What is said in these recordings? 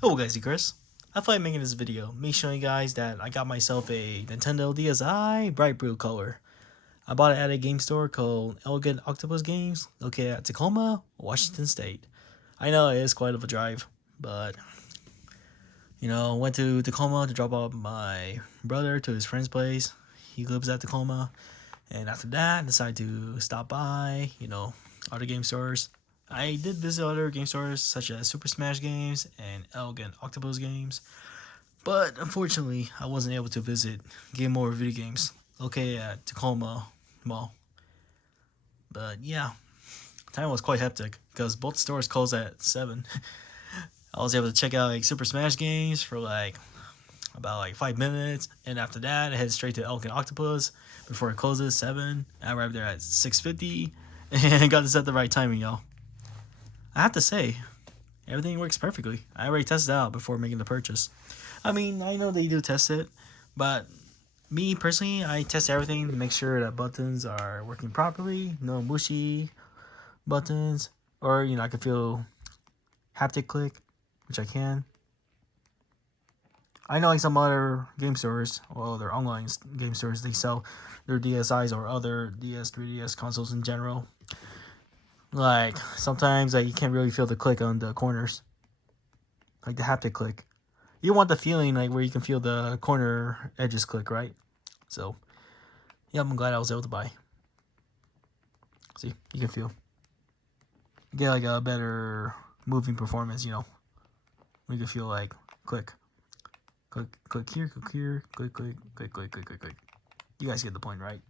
Hello guys, it's Chris. I thought I'd making this video, me showing you guys that I got myself a Nintendo DSi bright blue color. I bought it at a game store called Elegant Octopus Games, located at Tacoma, Washington State. I know it is quite of a drive, but went to Tacoma to drop off my brother to his friend's place. He lives at Tacoma, and after that, decided to stop by, other game stores. I did visit other game stores such as Super Smash Games and Elegant Octopus Games, but unfortunately, I wasn't able to visit Game Over Video Games located at Tacoma Mall. But yeah, time was quite hectic because both stores closed at 7. I was able to check out Super Smash Games for about 5 minutes, and after that, I headed straight to Elegant Octopus before it closes 7. I arrived there at 6:50 and got this at the right timing, y'all. I have to say, everything works perfectly. I already tested it out before making the purchase. I mean, I know they do test it, but me personally, I test everything to make sure that buttons are working properly, no mushy buttons, or I can feel haptic click, which I can. I know some other game stores, or other online game stores, they sell their DSi's or other DS, 3DS consoles in general. Sometimes you can't really feel the click on the corners, like the haptic click. You want the feeling where you can feel the corner edges click, right? So, yeah, I'm glad I was able to buy. See, you can feel. You get a better moving performance, when you can feel click, click, click here, click here, click, click, click, click, click, click, click. You guys get the point, right?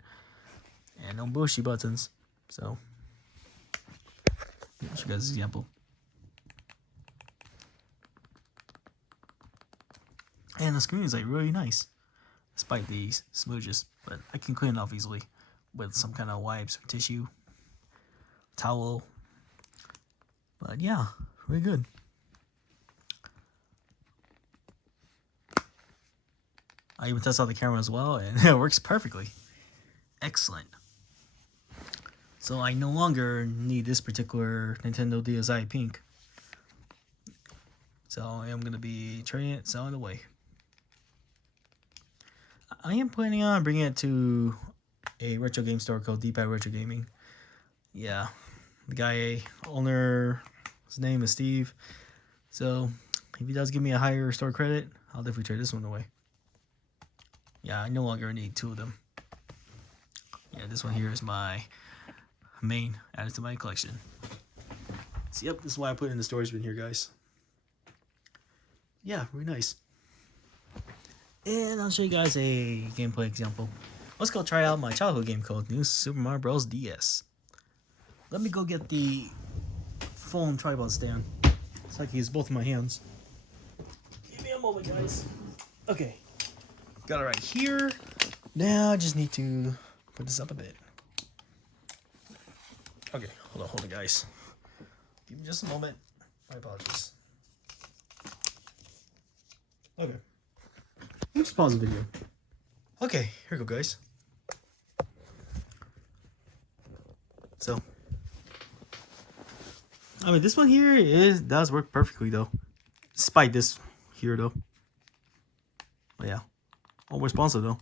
And no bushy buttons, so. I'll show you guys an example. And the screen is really nice, despite these smooches. But I can clean it off easily with some kind of wipes or tissue, towel. But yeah, really good. I even tested out the camera as well, and it works perfectly. Excellent. So I no longer need this particular Nintendo DSi Pink. So I am going to be trading it, selling it away. I am planning on bringing it to a retro game store called DPad Retro Gaming. Yeah, the guy, owner, his name is Steve. So if he does give me a higher store credit, I'll definitely trade this one away. Yeah, I no longer need 2 of them. Yeah, this one here is my main added to my collection. So yep, this is why I put it in the storage bin here, guys. Yeah, really nice. And I'll show you guys a gameplay example. Let's go try out my childhood game called New Super Mario Bros. DS. Let me go get the phone tripod stand so I can use both of my hands. Give me a moment, guys. Okay, got it right here. Now I just need to put this up a bit. Okay, hold on, guys. Give me just a moment. My apologies. Okay. Let's pause the video. Okay, here we go, guys. So, I mean, this one here does work perfectly, though. Despite this here, though. But yeah, all responsive, though.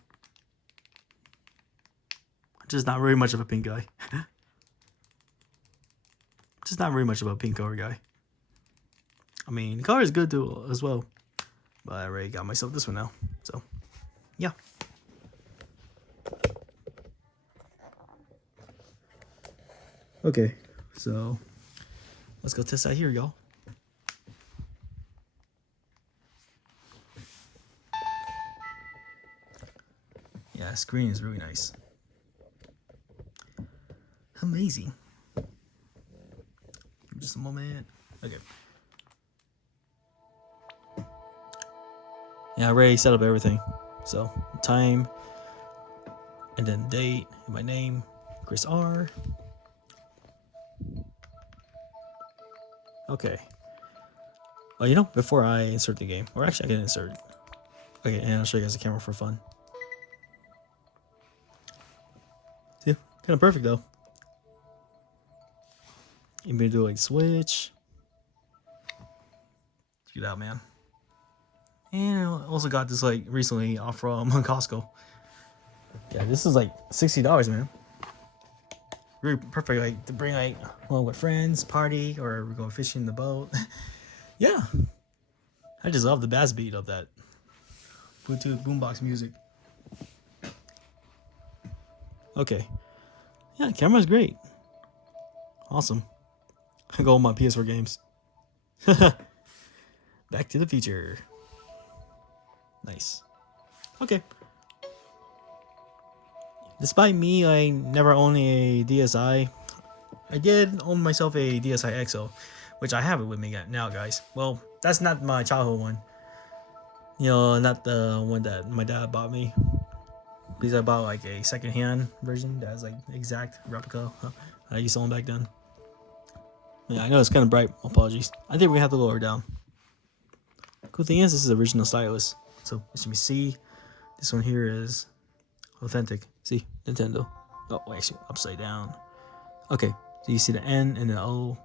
Just not very much of a pink guy. Just not very much of a pink color guy. I mean, the color is good too as well, but I already got myself this one now. So, yeah. Okay, so let's go test out here, y'all. Yeah, screen is really nice. Amazing. Just a moment. Okay. Yeah, I already set up everything. So, time, and then date, and my name, Chris R. Okay. Well, before I insert the game, or actually I can insert it. Okay, and I'll show you guys the camera for fun. See, kind of perfect though. You may do switch. Check it out, man. And I also got this like recently off from Costco. Yeah, this is like $60, man. Really perfect, like to bring like along with friends, party, or we're going fishing in the boat. Yeah, I just love the bass beat of that Bluetooth boombox music. Okay, yeah, camera's great. Awesome. I go on my PS4 games. Back to the Future. Nice. Okay. Despite me, I never owned a DSi. I did own myself a DSi XL, which I have it with me now, guys. Well, that's not my childhood one. You know, not the one that my dad bought me. Because I bought like a second-hand version that's like exact replica. I used to own back then. Yeah, I know it's kind of bright. Apologies. I think we have to lower it down. Cool thing is, this is the original stylus. So as you can see, this one here is authentic. See, Nintendo. Oh, wait, actually, upside down. Okay, so you see the N and the O.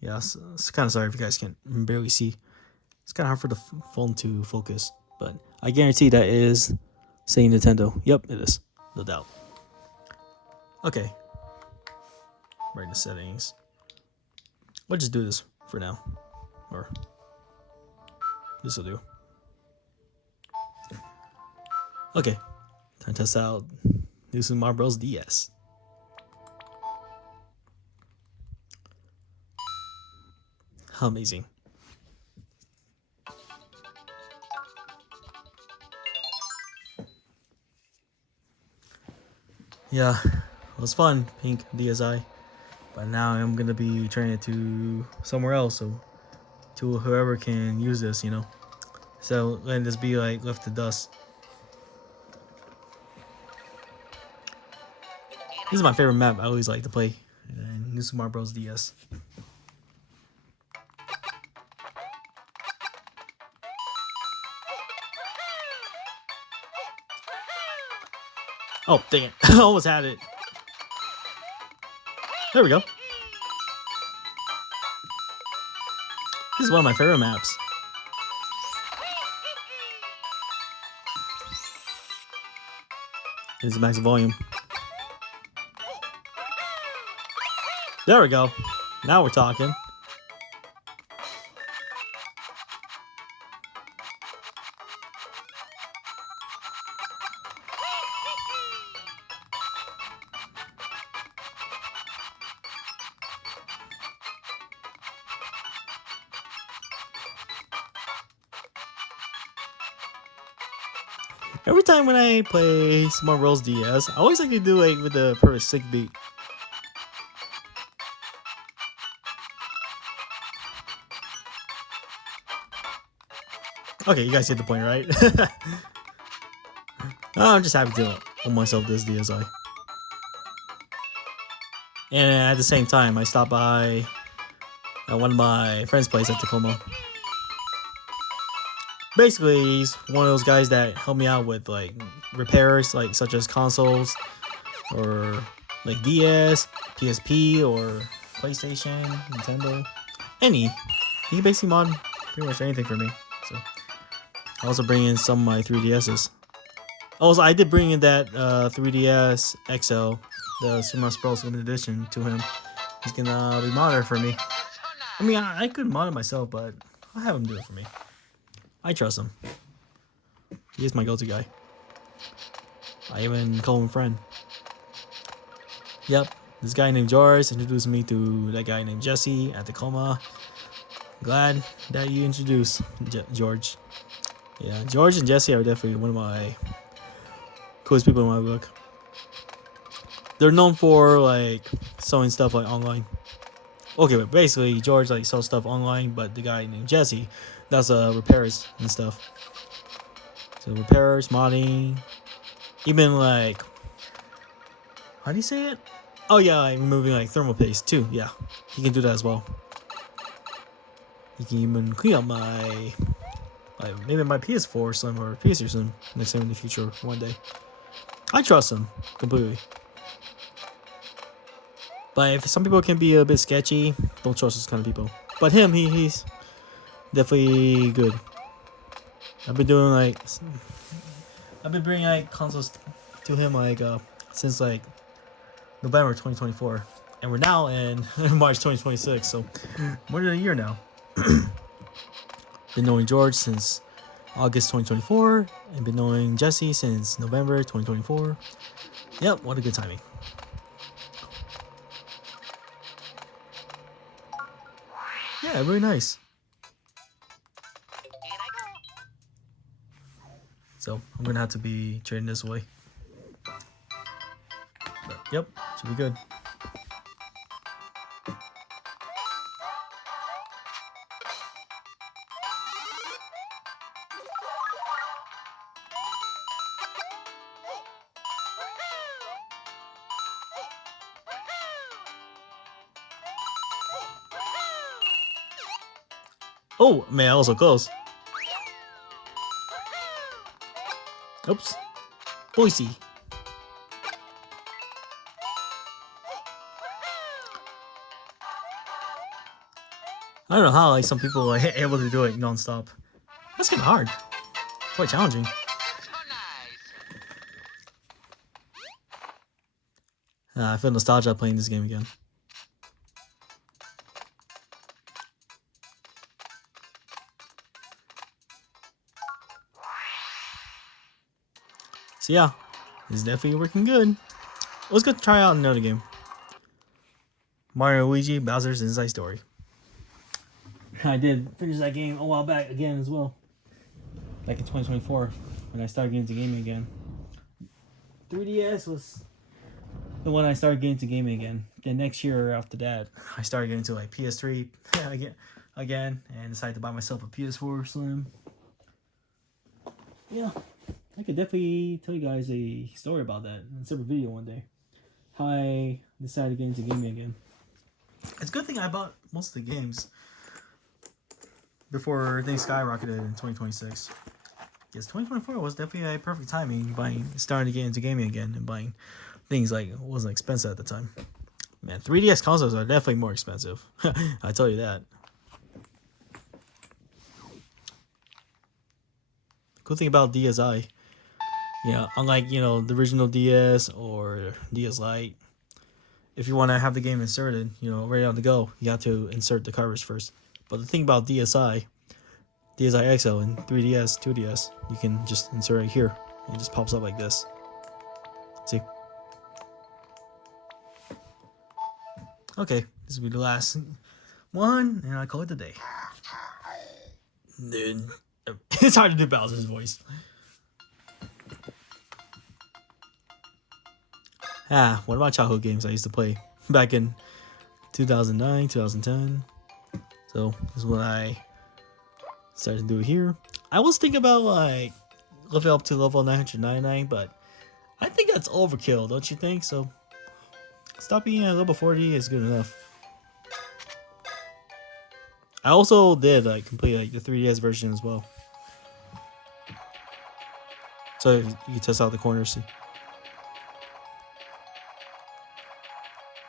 Yeah, it's kind of sorry if you guys can barely see. It's kind of hard for the phone to focus, but I guarantee that is saying Nintendo. Yep, it is, no doubt. Okay, brightness settings. We'll just do this for now, or this will do. Okay, time to test out New Super Mario Bros. DS. How amazing. Yeah, it was fun, Pink DSi. But now I'm gonna be turning it to somewhere else, so to whoever can use this, you know. So letting this be like left to dust. This is my favorite map. I always like to play in New Super Mario Bros. DS. Oh, dang it. I almost had it. There we go. This is one of my favorite maps. Here's the max volume. There we go. Now we're talking. Every time when I play Super Mario Bros. DS, I always like to do like with the perfect sick beat. Okay, you guys get the point, right? I'm just happy to own myself this DSi. And at the same time, I stopped by one of my friend's place at Tacoma. Basically, he's one of those guys that help me out with like repairs, like such as consoles or like DS, PSP, or PlayStation, Nintendo, any. He can basically mod pretty much anything for me. So I also bring in some of my 3DSs. Also, I did bring in that 3DS XL, the Super Mario Bros. Limited Edition, to him. He's gonna remod it for me. I mean, I could mod it myself, but I'll have him do it for me. I trust him. He is my go-to guy. I even call him friend. Yep, this guy named George introduced me to that guy named Jesse at Tacoma. Glad that you introduced George. Yeah, George and Jesse are definitely one of my coolest people in my book. They're known for like selling stuff like online. Okay, but basically George like sells stuff online, but the guy named Jesse does repairs and stuff. So repairs, modding, even like, how do you say it? Oh yeah, like removing like thermal paste too. Yeah, he can do that as well. He can even clean up my, like maybe my PS4 Slim or PS3 Slim next time in the future one day. I trust him completely. But if some people can be a bit sketchy, don't trust those kind of people. But him, he's Definitely good. I've been doing like I've been bringing like consoles to him like since like November 2024, and we're now in March 2026, so more than a year now. Been knowing George since August 2024, and been knowing Jesse since November 2024. Yep, what a good timing. Yeah, very nice. So I'm gonna have to be trading this away. But, yep, should be good. Oh man, I was so close. Oops. Boise. I don't know how like some people are able to do it non-stop. That's kind of hard. Quite challenging. I feel nostalgia playing this game again. So yeah, it's definitely working good. Let's go try out another game. Mario Luigi Bowser's Inside Story. I did finish that game a while back again as well. Back in 2024 when I started getting into gaming again. 3DS was the one I started getting into gaming again. Then next year after that, I started getting into like PS3 again and decided to buy myself a PS4 Slim. Yeah, I could definitely tell you guys a story about that in a separate video one day. How I decided to get into gaming again. It's a good thing I bought most of the games before things skyrocketed in 2026. Yes, 2024 was definitely a perfect timing starting to get into gaming again and buying things like it wasn't expensive at the time. Man, 3DS consoles are definitely more expensive. I tell you that. Cool thing about DSi, yeah, unlike the original DS or DS Lite, if you want to have the game inserted, ready on the go, you have to insert the cartridge first. But the thing about DSi XL, and 3DS, 2DS, you can just insert right here. And it just pops up like this. See? Okay, this will be the last one, and I call it a day. It's hard to do Bowser's voice. One of my childhood games I used to play back in 2009, 2010. So this is what I started to do here. I was thinking about like level up to level 999, but I think that's overkill, don't you think? So stopping at level 40 is good enough. I also did like complete like the 3DS version as well, so you can test out the corners. See?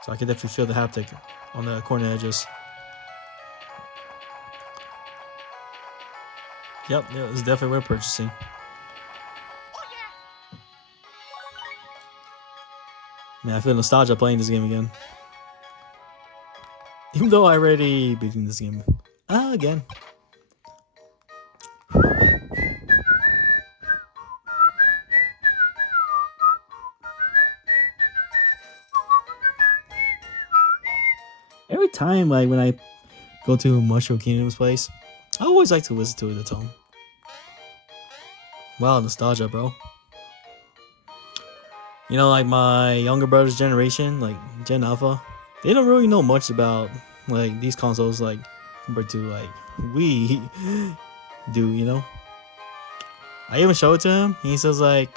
So I can definitely feel the haptic on the corner edges. Yep, it's definitely worth purchasing. Man, I feel nostalgia playing this game again. Even though I already beaten this game again. Every time, like when I go to Mushroom Kingdom's place, I always like to listen to it at home. Wow, nostalgia, bro. Like my younger brother's generation, like Gen Alpha, they don't really know much about like these consoles, like compared to like we do. I even show it to him. He says like,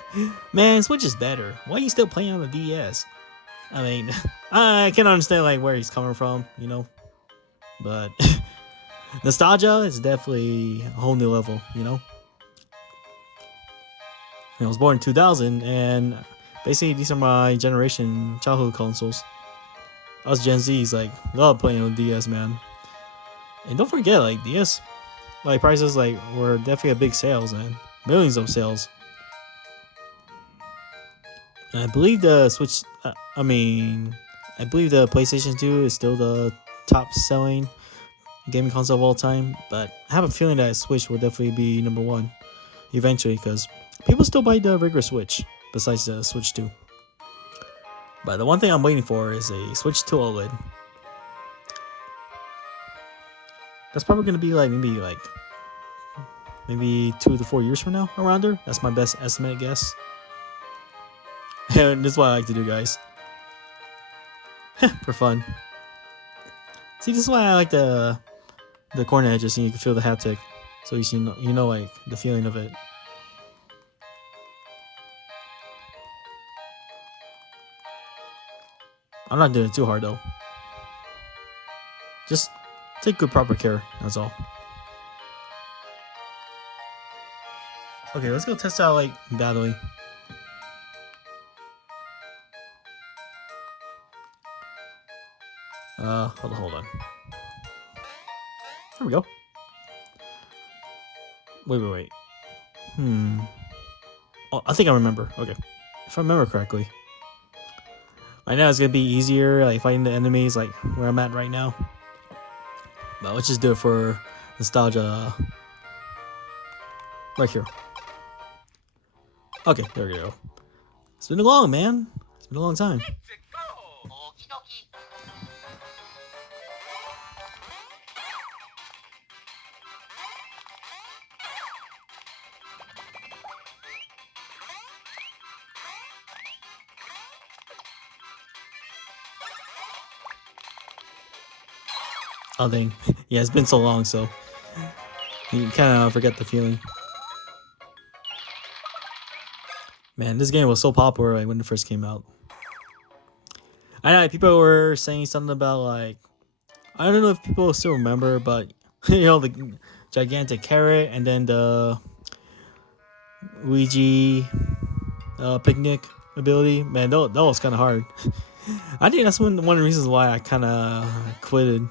"Man, Switch is better. Why are you still playing on the DS?" I mean, I can understand like where he's coming from, but nostalgia is definitely a whole new level. I was born in 2000, and basically these are my generation childhood consoles. Us Gen Z's like love playing on DS, man. And don't forget, like DS like prices like were definitely a big sales, man. Millions of sales. And I believe the Switch. I believe the PlayStation 2 is still the top selling gaming console of all time. But I have a feeling that Switch will definitely be number one eventually, because people still buy the regular Switch besides the Switch 2. But the one thing I'm waiting for is a Switch 2 OLED. That's probably gonna be like maybe 2 to 4 years from now, around there. That's my best estimate guess. And this is what I like to do, guys. For fun. See, this is why I like the corner edges, and you can feel the haptic, so you know like the feeling of it. I'm not doing it too hard though. Just take good proper care. That's all. Okay, let's go test out like battling. Hold on. There we go. Wait. Oh, I think I remember. Okay. If I remember correctly. Right now it's gonna be easier, like fighting the enemies like where I'm at right now. But let's just do it for nostalgia. Right here. Okay, there we go. It's been long, man. It's been a long time. Oh dang. Yeah, it's been so long, so you kind of forget the feeling. Man, this game was so popular like when it first came out. I know people were saying something about like, I don't know if people still remember, but you know, the gigantic carrot and then the Luigi picnic ability. Man, that was kind of hard. I think that's one of the reasons why I kind of quitted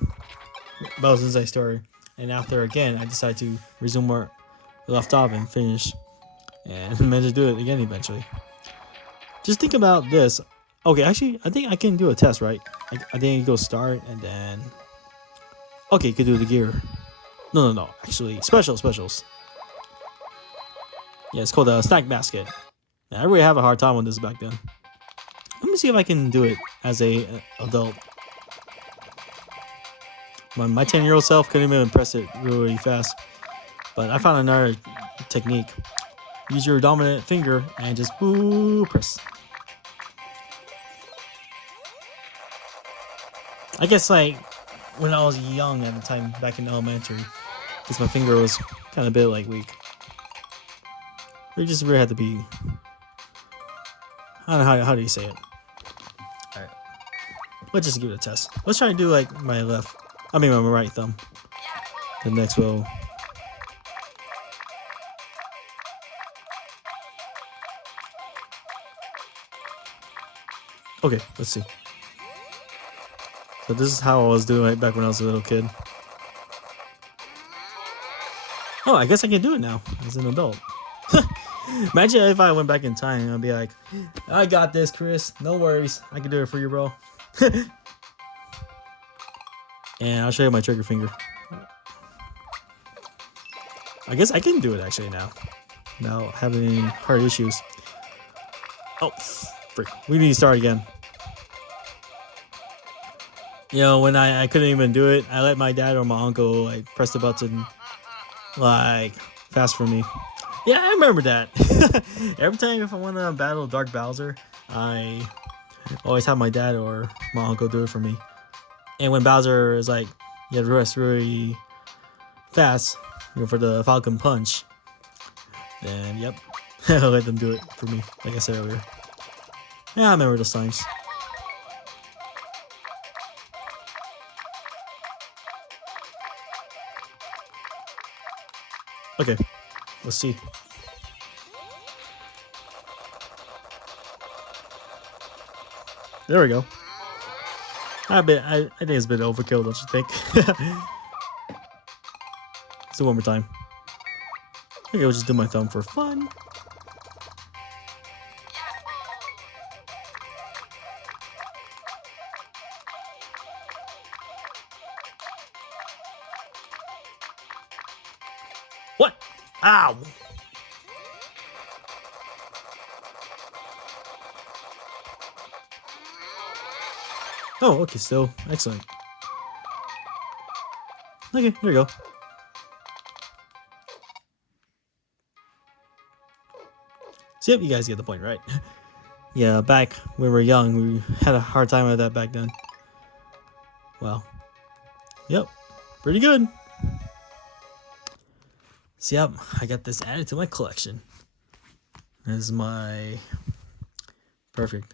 Bowser's Inside Story. And after again, I decided to resume where we left off and finish, and managed to do it again eventually. Just think about this. Okay, actually, I think I can do a test, right? I think you go start and then. Okay, you could do the gear. No. Actually, specials. Yeah, it's called a snack basket. Man, I really have a hard time with this back then. Let me see if I can do it as a adult. My 10-year-old self couldn't even press it really fast. But I found another technique. Use your dominant finger and just press. I guess like when I was young at the time, back in elementary, because my finger was kind of a bit like weak. We just really had to be. I don't know how do you say it. Alright. Let's just give it a test. Let's try to do like my right thumb. The next will. Okay, let's see. So this is how I was doing it back when I was a little kid. Oh, I guess I can do it now as an adult. Imagine if I went back in time, I'd be like, I got this, Chris. No worries. I can do it for you, bro. And I'll show you my trigger finger. I guess I can do it actually now. Without having any hard issues. Oh, frick. We need to start again. You know, when I couldn't even do it, I let my dad or my uncle like press the button like fast for me. Yeah, I remember that. Every time if I want to battle Dark Bowser, I always have my dad or my uncle do it for me. And when Bowser is like, you have to rest really fast, you know, for the Falcon Punch, then yep, I'll let them do it for me, like I said earlier. Yeah, I remember those times. Okay, let's see. There we go. I think it's a bit overkill, don't you think? Let's do it one more time. Maybe I'll just do my thumb for fun. What? Ow! Oh, okay, still. Excellent. Okay, there you go. So, yep, you guys get the point, right? Yeah, back when we were young, we had a hard time with that back then. Well, yep, pretty good. So, yep, I got this added to my collection. This is my... Perfect.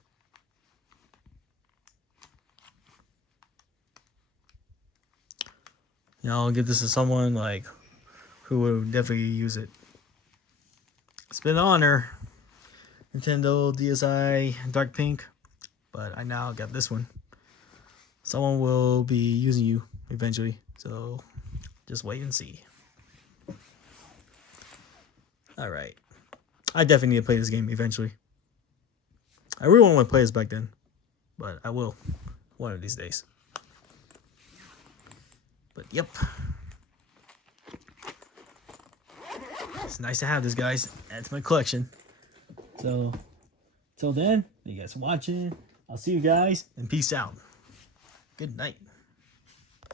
Yeah, I'll give this to someone, like, who would definitely use it. It's been an honor. Nintendo DSi Dark Pink, but I now got this one. Someone will be using you eventually, so just wait and see. Alright. I definitely need to play this game eventually. I really want to play this back then, but I will one of these days. But yep. It's nice to have this, guys. Add to my collection. So, till then, thank you guys for watching. I'll see you guys, and peace out. Good night.